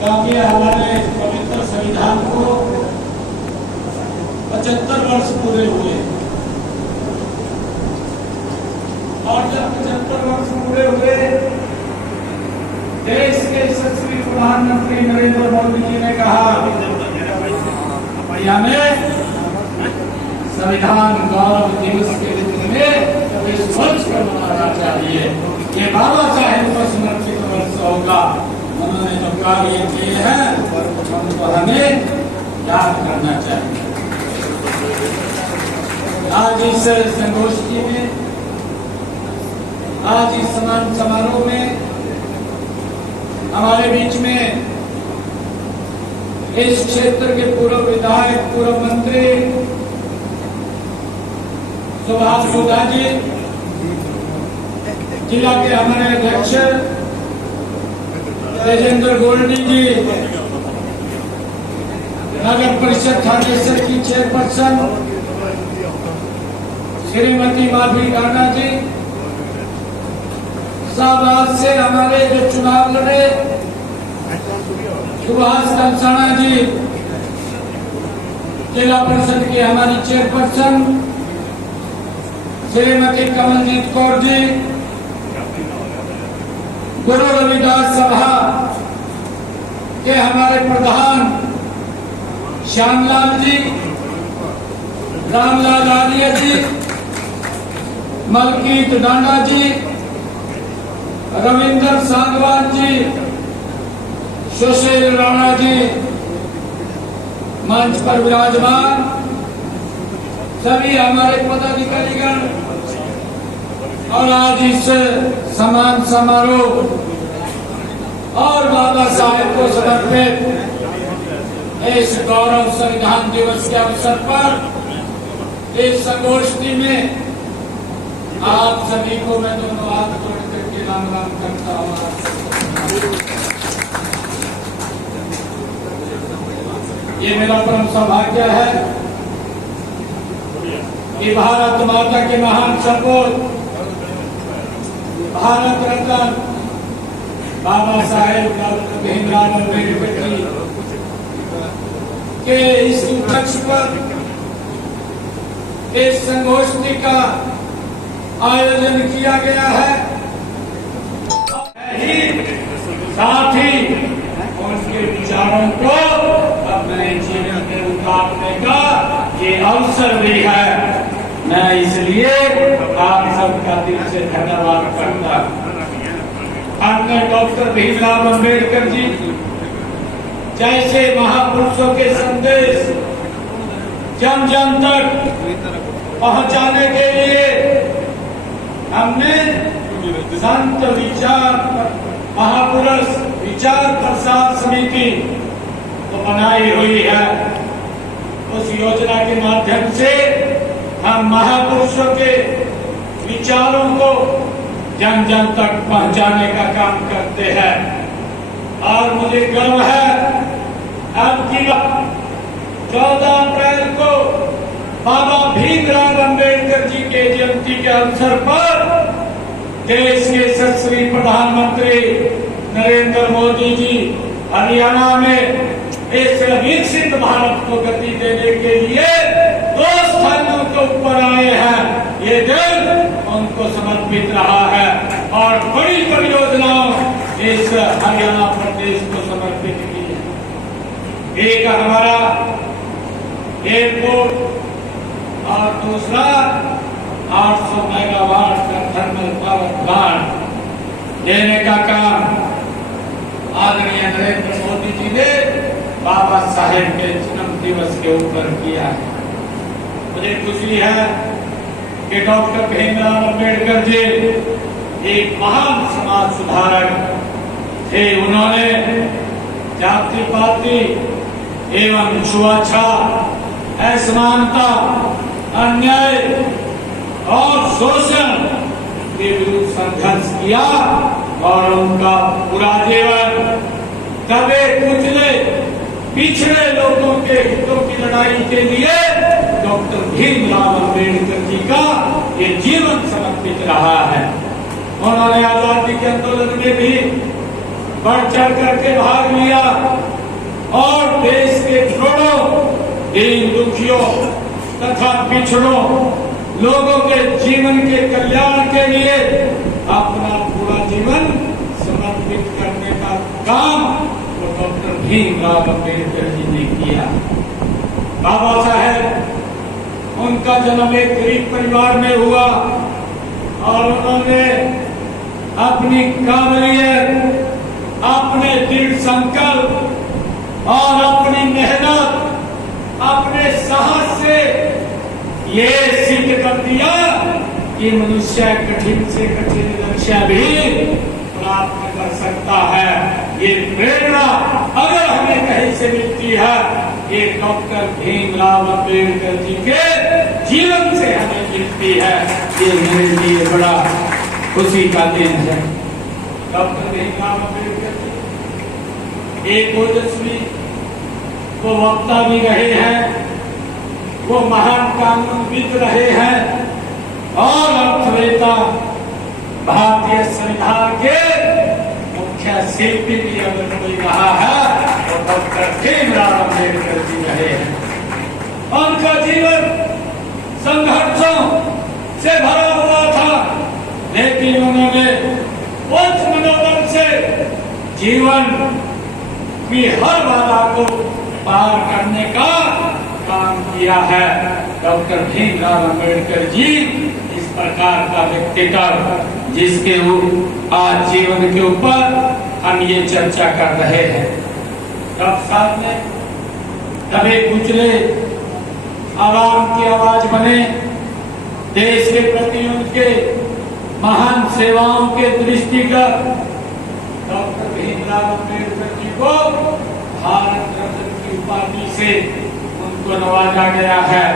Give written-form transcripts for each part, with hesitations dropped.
क्योंकि हमारे पवित्र संविधान को 75 वर्ष पूरे हुए और जब 75 वर्ष पूरे हुए देश के यशस्वी प्रधानमंत्री नरेंद्र मोदी जी ने कहा हमें संविधान गौरव दिवस के दिन में इस वर्ष को मनाना चाहिए। ये बाबा साहेब को समर्पित वर्ष होगा। उन्होंने जो कार्य किए हैं उनको हमें याद करना चाहिए। आज इस संगोष्ठी में, आज इस सम्मान समारोह में हमारे बीच में इस क्षेत्र के पूर्व विधायक, पूर्व मंत्री सुभाष सुधा जी, जिला के हमारे अध्यक्ष तेजेंद्र गोल्डी जी, नगर परिषद थानेसर की चेयरपर्सन श्रीमती माधवी राणा जी, शाहबाद से हमारे जो चुनाव लड़े सुभाष कंसाना जी, जिला परिषद की हमारी चेयरपर्सन श्रीमती कमलजीत कौर जी, गुरु रविदास सभा के हमारे प्रधान श्यामलाल जी, रामलाल आर्य जी, मलकीत डांडा जी, रविंदर सांगवान जी, सुशील राणा जी, मंच पर विराजमान सभी हमारे पदाधिकारीगण और आज इस सम्मान समारोह और बाबा साहेब को समर्पित इस गौरव संविधान दिवस के अवसर पर इस संगोष्ठी में आप सभी को मैं दोनों हाथ जोड़ करके राम राम करता हूँ। ये मेरा परम सौभाग्य है कि भारत माता के महान सपूत भारत रत्न बाबा साहेब डॉक्टर भीमराव अम्बेडकर जी के इस उपलक्ष्य पर इस संगोष्ठी का आयोजन किया गया है। साथ ही उनके विचारों को अपने जीवन में उतारने का ये अवसर भी है। मैं इसलिए आप सबका दिल से धन्यवाद करता हूँ। हमने डॉक्टर भीमराव अम्बेडकर जी जैसे महापुरुषों के संदेश जन जन तक पहुंचाने के लिए हमने संत विचार महापुरुष विचार प्रसार समिति तो बनाई हुई है। उस योजना के माध्यम से हम महापुरुषों के विचारों को जन जन तक पहुंचाने का काम करते हैं और मुझे गर्व है अब की 14 अप्रैल को बाबा भीमराव अम्बेडकर जी के जयंती के अवसर पर देश के यशस्वी प्रधानमंत्री नरेंद्र मोदी जी हरियाणा में इस विकसित भारत को गति देने के लिए 2 स्थानों के ऊपर आए हैं। ये दिन उनको समर्पित रहा है और बड़ी परियोजनाओं इस हरियाणा प्रदेश को समर्पित की है। एक हमारा एयरपोर्ट और दूसरा 800 मेगावाट का थर्मल पावर प्लांट देने का काम आदरणीय नरेंद्र मोदी जी ने बाबा साहेब के जन्म दिवस के ऊपर किया है। मुझे खुशी है कि डॉक्टर भीमराव अम्बेडकर जी एक महान समाज सुधारक थे। उन्होंने जाति पाति एवं छुआछूत, असमानता, अन्याय और शोषण के विरुद्ध संघर्ष किया और उनका पूरा जीवन दबे कुचले पिछड़े लोगों के हितों की लड़ाई के लिए डॉक्टर भीमराव अम्बेडकर जी का ये जीवन समर्पित रहा है। उन्होंने आजादी के आंदोलन में भी बढ़ चढ़ करके भाग लिया। तथा पिछड़ों लोगों के जीवन के कल्याण के लिए अपना पूरा जीवन समर्पित करने का काम तो डॉक्टर भीमराव अम्बेडकर जी ने किया। बाबा साहेब उनका जन्म एक गरीब परिवार में हुआ और उन्होंने अपनी काबिलियत, अपने दृढ़ संकल्प और अपनी मेहनत, अपने साहस से ये सिद्ध कर दिया कि मनुष्य कठिन से कठिन लक्ष्य भी प्राप्त कर सकता है। ये प्रेरणा अगर हमें कहीं से मिलती है, ये डॉक्टर भीमराव अम्बेडकर जी के जीवन से हमें मिलती है। ये मेरे लिए बड़ा खुशी का दिन है। डॉक्टर भीमराव अम्बेडकर जी एक ओजस्वी वो वक्ता भी रहे हैं, वो महान कानूनविद रहे हैं और अर्थवेत्ता, भारतीय संविधान के मुख्य शिल्पी भी अगर कोई रहा है तो डॉक्टर भीमराव अम्बेडकर जी रहे हैं। उनका जीवन संघर्षों से भरा हुआ था, लेकिन उन्होंने उच्च मनोबल से जीवन की हर बाधा को पार करने का काम किया है। डॉक्टर भीमराव अम्बेडकर जी इस प्रकार का व्यक्तित्व जिसके आज जीवन के ऊपर हम ये चर्चा कर रहे हैं। डॉक्टर साहब ने दबे कुचले आवाम की आवाज बने, देश के प्रति उनके महान सेवाओं के दृष्टिगत डॉक्टर भीमराव अम्बेडकर जी को भारत रत्न की उपाधि से उनको नवाजा गया है।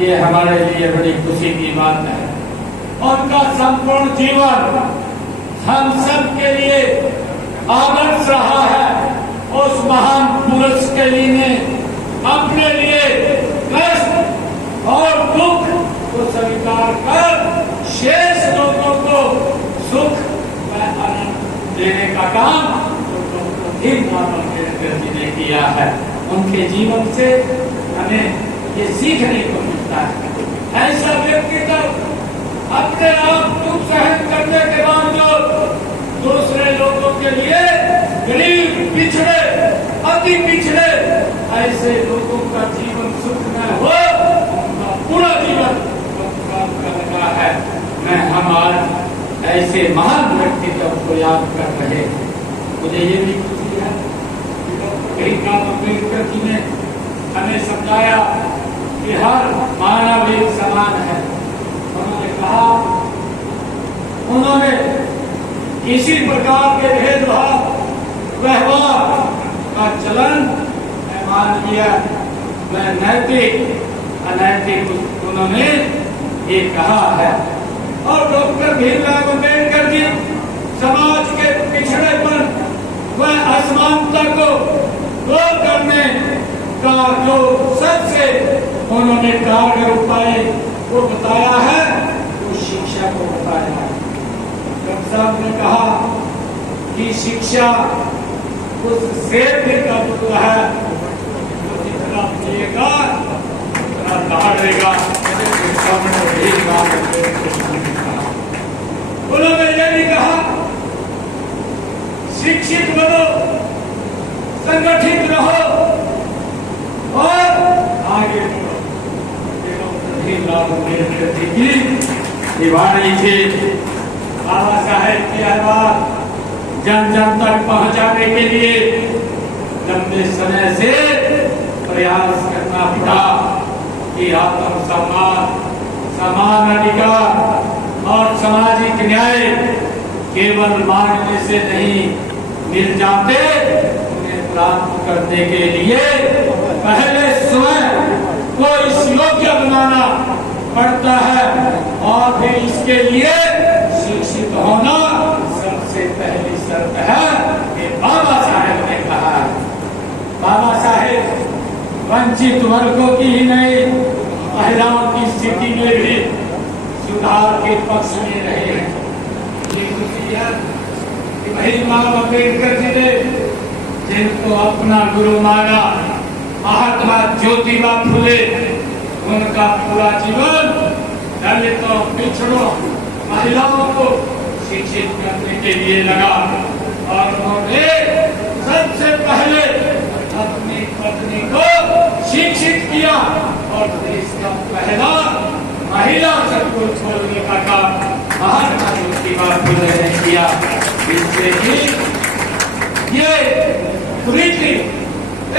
ये हमारे लिए बड़ी खुशी की बात है। उनका संपूर्ण जीवन हम सब के लिए आदर्श रहा है। उस महान पुरुष के लिए अपने लिए कष्ट और दुख को स्वीकार कर शेष लोगों को सुख व आनंद देने का काम भीमराव अम्बेडकर जी ने किया है। उनके जीवन से हमें ये सीखने को मिलता है। ऐसा व्यक्तित्व अपने आप दुख सहन करने के बावजूद दूसरे लोगों के लिए गरीब, पिछड़े, अति पिछड़े ऐसे लोगों का जीवन सुखमय हो, उनका पूरा जीवन लगा है। मैं हमारे ऐसे महान व्यक्तित्व को याद कर रहे हैं। मुझे ये भी खुशी है कि डॉक्टर भीमराव अम्बेडकर जी ने हमें समझाया कि हर मानव एक समान है। उन्होंने कहा, उन्होंने किसी प्रकार के भेदभाव व्यवहार का चलन मान लिया, वह नैतिक अनैतिक उन्होंने ये कहा है। और डॉक्टर भीमराव अम्बेडकर जी समाज के पिछड़ेपन व असमानता को दूर करने का जो सबसे उन्होंने कारगर उपाय वो बताया है, वो शिक्षा को बताया है। डॉक्टर साहब ने कहा कि शिक्षा उस सेब का पुत्र है जो जितना पिएगा उतना दहाड़ेगा। उन्होंने ये भी कहा, शिक्षित बनो, संगठित रहो और आगे बढ़ो। डॉक्टर भीमराव अम्बेडकर जी की ये वाणी थी। बाबा साहेब की आवाज जन जन तक पहुंचाने के लिए लंबे समय से प्रयास करना पड़ा कि आत्म सम्मान, समान अधिकार और सामाजिक न्याय केवल मांगने से नहीं मिल जाते, उन्हें प्राप्त करने के लिए पहले स्वयं को इस योग्य बनाना पड़ता है और फिर इसके लिए शिक्षित होना सबसे पहली शर्त है। ये बाबा साहेब ने कहा है। बाबा साहेब वंचित वर्गों की ही नहीं, महिलाओं की स्थिति में भी सुधार के पक्ष में रहे हैं। भीमराव अम्बेडकर जी ने जिनको अपना गुरु माना, महात्मा ज्योतिबा फुले, उनका पूरा जीवन दलितों, पिछड़ों, महिलाओं को शिक्षित करने के लिए लगा और उन्होंने सबसे पहले अपनी पत्नी को शिक्षित किया और देश का पहला महिला स्कूल खोलने का काम महात्मा ज्योतिबा फुले ने किया। इससे भी ये कुरीति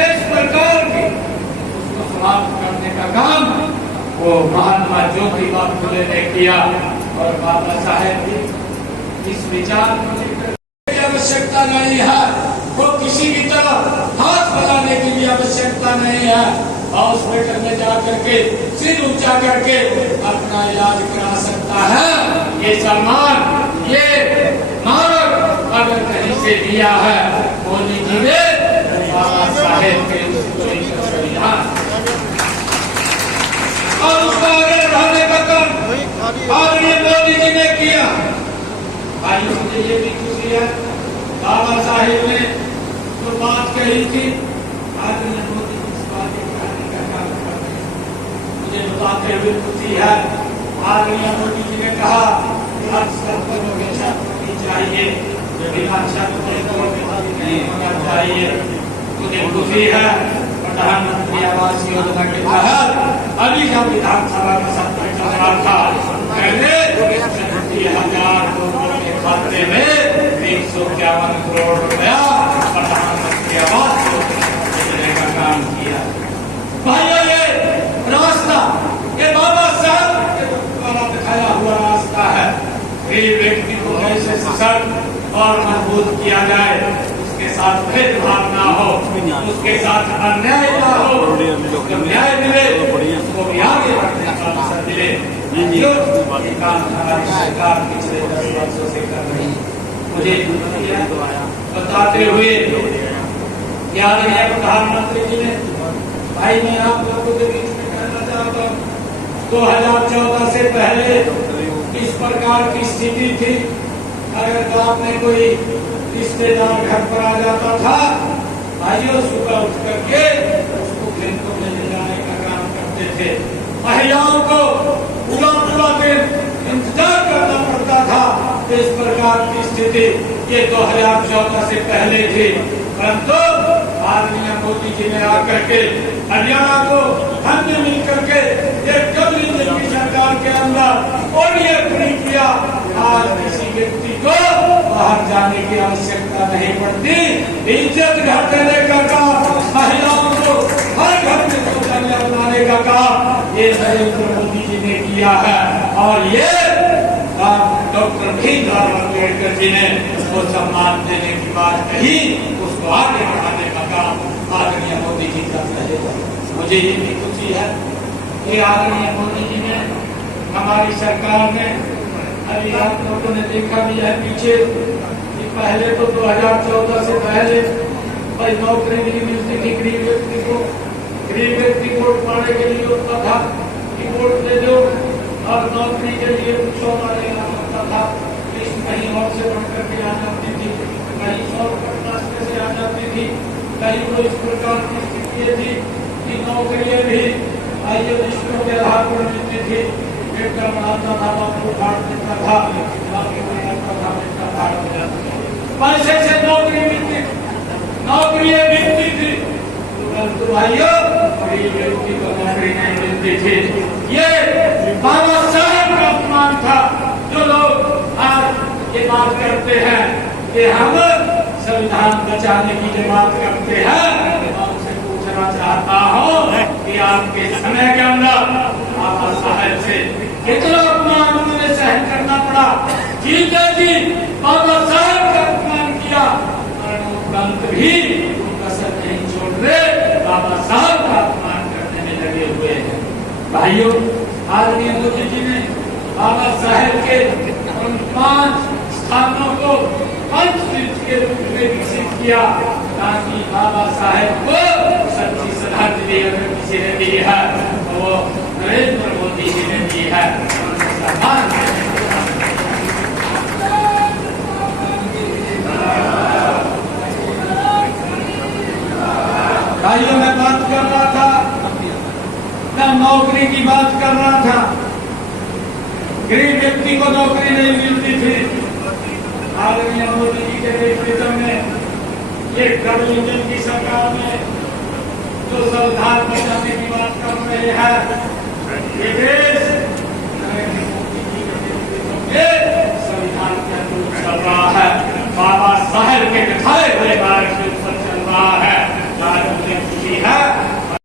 इस प्रकार की उसको समाप्त करने का काम वो महात्मा ज्योतिबा फुले ने किया और बाबा साहेब भी इस विचार को लेकर आवश्यकता नहीं है, वो किसी की तरफ हाथ फैलाने की भी आवश्यकता नहीं है। हॉस्पिटल में जा करके सिर ऊंचा करके अपना इलाज करा सकता है। ये सम्मान, ये मार्ग अगर कहीं से दिया है मोदी जी ने बाबा साहेब के संविधान और उसका आगे बढ़ाने का काम आदरणीय मोदी जी ने किया। भाइयों, मुझे ये भी खुशी है बाबा साहेब ने जो बात कही थी आदरणीय मोदी जी इस बात के बढ़ाने का काम कर रहे हैं। मुझे बताते हुए खुशी है आदरणीय मोदी जी ने कहा कि हर स्तर पर हमेशा होनी चाहिए, विधानसभा नहीं होना चाहिए। मुझे खुशी है प्रधानमंत्री आवास योजना के तहत अभी जब विधानसभा का सत्र चल रहा था पहले 30,000 लोगों के खाते में 151 करोड़ रुपया प्रधानमंत्री आवास योजना का काम किया। भाइयों, ये रास्ता ये बाबा साहब के द्वारा दिखाया हुआ रास्ता है। गरीब व्यक्ति को कैसे सशक्त और मजबूत किया जाए, उसके साथ भेदभाव ना हो, उसके साथ अन्याय ना हो, उसको न्याय मिले, उसको भी आगे बढ़ने का अवसर मिले। जो काम हमारी सरकार पिछले 10 वर्षों से कर रही है, मुझे बताते हुए याद है प्रधानमंत्री जी ने, भाई मैं आप लोगों के बीच में कहना चाहता हूँ 2014 से पहले इस प्रकार की स्थिति थी। अगर गांव में कोई रिश्तेदार घर पर आ जाता था, भाइयों सुबह उठ करके उसको खेतों में ले जाने का काम करते थे। महिलाओं को पूरा दिन इंतजार करना पड़ता था। इस प्रकार की स्थिति ये 2014 से पहले थी, परंतु आदरणीय मोदी जी ने आकर के हरियाणा को हमने मिलकर के एक कबीले की सरकार के अंदर और ये फ्री किया। आज किसी व्यक्ति को बाहर जाने की आवश्यकता नहीं पड़ती। इज्जत घर देने का काम, महिलाओं को हर घर में शौचालय बनाने का काम ये नरेंद्र मोदी जी ने किया है और ये डॉक्टर भीमराव अम्बेडकर जी ने उसको सम्मान देने की बात कही, उसको आगे बढ़ाने का काम आदरणीय मोदी जी कर रहे हैं। मुझे ये भी खुशी है कि आदरणीय मोदी जी ने, हमारी सरकार ने, अभी आप लोगों ने देखा भी है पीछे कि पहले तो 2014 से पहले भाई नौकरी नहीं मिलती थी गरीब व्यक्ति को। गरीब व्यक्ति वोट पाने के लिए होता था कि वोट दे दो, और नौकरी के लिए रिश्वत लेना पड़ता था। कहीं और से बढ़ करके आ जाती थी, कहीं शॉर्टकट रास्ते से आ जाती थी, कहीं तो इस प्रकार की स्थिति थी कि नौकरियां भी आइए रिश्तों के आधार पर मिलती थी। बेटा बढ़ाता था, बापू फाड़ देता था, बाकी बढ़ाता था, बेटा फाड़ हो जाता था। पैसे से नौकरी मिलती, नौकरियां मिलती थी, परंतु भाइयों गरीब व्यक्ति को नौकरी नहीं मिलती थी। ये बाबा साहेब का अपमान था। जो लोग आज ये बात करते हैं कि हम संविधान बचाने की जो बात करते हैं, मैं उनसे पूछना चाहता हूँ कि आपके समय के अंदर बाबा साहेब से कितना अपमान उन्होंने सहन करना पड़ा। जीते जी बाबा साहेब का अपमान किया, मरणोपरांत भी कसर नहीं छोड़ रहे, बाबा साहब का अपमान करने में लगे हुए हैं। भाइयों, आदरणीय मोदी जी ने बाबा साहेब के उन 5 स्थानों को पंचतीर्थ के रूप में विकसित किया ताकि बाबा साहेब को सच्ची श्रद्धांजलि अगर किसी ने दी है तो वो नरेंद्र मोदी जी ने दी है। भाइयों, मैं बात कर रहा था, मैं नौकरी की बात कर रहा था, गरीब व्यक्ति को नौकरी नहीं मिलती थी। आदरणीय मोदी जी के नेतृत्व में ये डबल इंजन की सरकार में जो संविधान बचाने की बात कर रहे हैं, ये देश नरेंद्र मोदी जी के नेतृत्व में संविधान के अनुरूप चल रहा है। बाबा साहेब के दिखाए हुए मार्ग